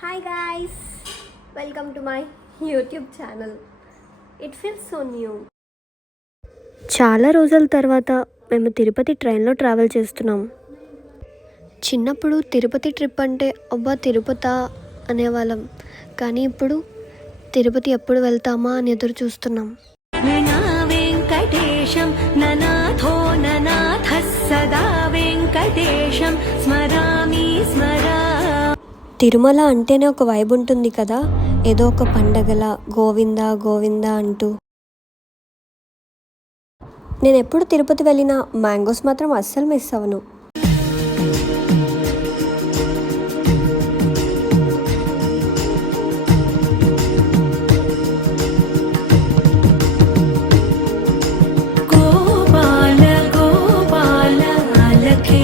Hi guys, welcome to my YouTube channel. It feels so new. చాలా రోజుల తర్వాత మేము తిరుపతి ట్రైన్లో ట్రావెల్ చేస్తున్నాం. చిన్నప్పుడు తిరుపతి ట్రిప్ అంటే అబ్బా తిరుపతి అనేవాళ్ళం, కానీ ఇప్పుడు తిరుపతి ఎప్పుడు వెళ్తామా అని ఎదురు చూస్తున్నాం. వెంకటేశం ననాథో ననాథ సదా వెంకటేశం స్మరామి స్మరా. తిరుమల అంటేనే ఒక వైబ్ ఉంటుంది కదా, ఏదో ఒక పండగలా గోవింద గోవింద అంటూ. నేను ఎప్పుడు తిరుపతి వెళ్ళినా మ్యాంగోస్ మాత్రం అస్సలు మిస్ అవ్వను. గోపాల గోపాల అలకే